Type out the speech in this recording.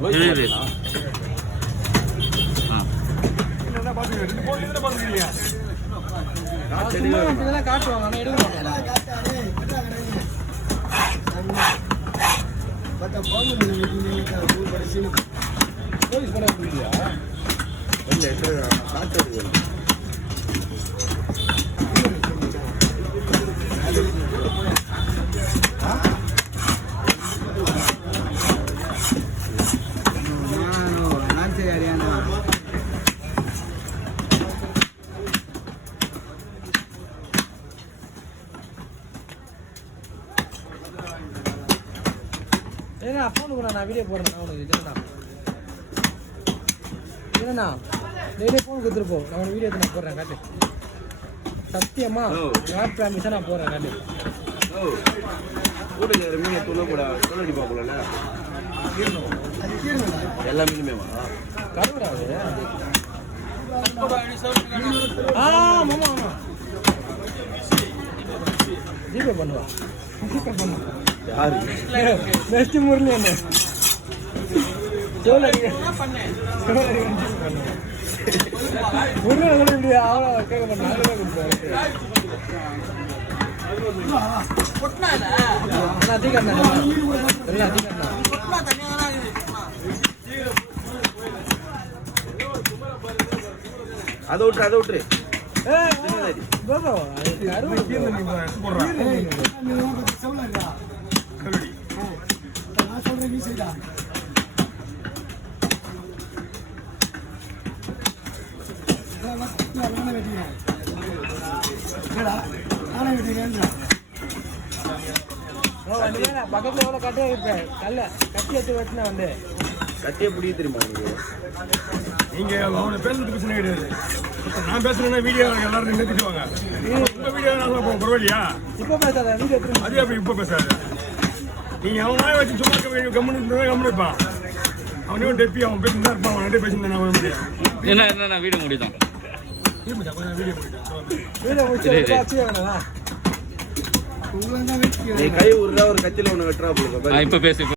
போடுறேண்ணா. இது காட்டுவாங்க எடுக்க ஃபோனுக்கு நான் வீடியோ போடுறேன். அவனுக்கு இல்லைண்ணா டெய்லியே ஃபோன் கொடுத்துருப்போம். நான் வீடியோ நான் போடுறேன் காட்டு. சத்தியமா நாட் ப்ராமிஸாக நான் போடுறேன் காட்டு. எல்லா மீனுமே கருவிடாது. ஆமாம் ஆமாம் ஜிபே பண்ணுவான். ஜிபே பண்ணுவான். யாரு நெக்ஸ்ட் முரளி என்ன முரளி அவ்வளோ கேட்க மாட்டேன். அதை விட்டுரு பக்கத்துல எவ்வளோ கட்டியா இருப்பேன். கல்ல கட்டி எடுத்து வெட்டினா வந்து கட்டியை பிடிக்க தெரியுமா உங்களுக்கு? நீங்க அவனை பேசுறது பிரச்சனை கிடையாது. நான் பேசுறேன்னா வீடியோ எல்லாரும் நிறுத்திடுவாங்க. உங்க வீடியோ நான் பரவாயில்லையா? இப்போ பேசாத வீடியோ அதே அப்படி இப்போ பேசாது. நீங்க அவனாய வச்சு சும்மா கம்முன்னு இருப்பான். அவனையும் டெப்பி அவன் பேசிட்டு தான் இருப்பான். அவன் ரெண்டு பேசிட்டு நான் முடியும். என்ன வீடியோ முடிதான் வீடியோ கை உருடா ஒரு கத்தில ஒன்று வெட்டுறா. இப்ப பேசி